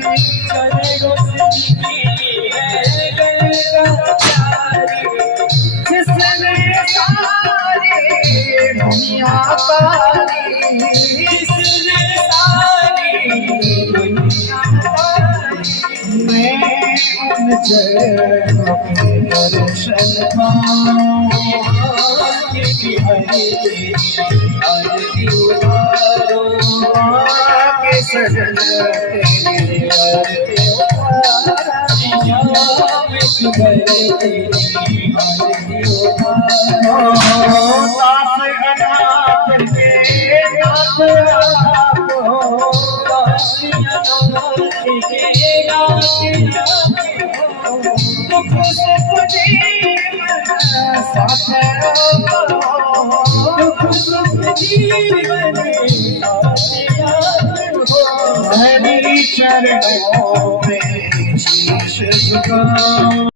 चरणों से निकली है गंगा प्यारी, जिसने सारी दुनिया पारी, जिसने सारी दुनिया पारी। मैं उन चरणों के दर्शन पाऊं, कि आरती उतारो, के सजन तेरी आरती उतारो, तेरी आरती उतारो। दास अनाथ के नाथ आपो, दास अनाथ के नाथ आपो, दुख सुख जीवन साथ रहो, दुख सुख जीवन साथ रहो। हरि चरणों में शीश झुकाऊं।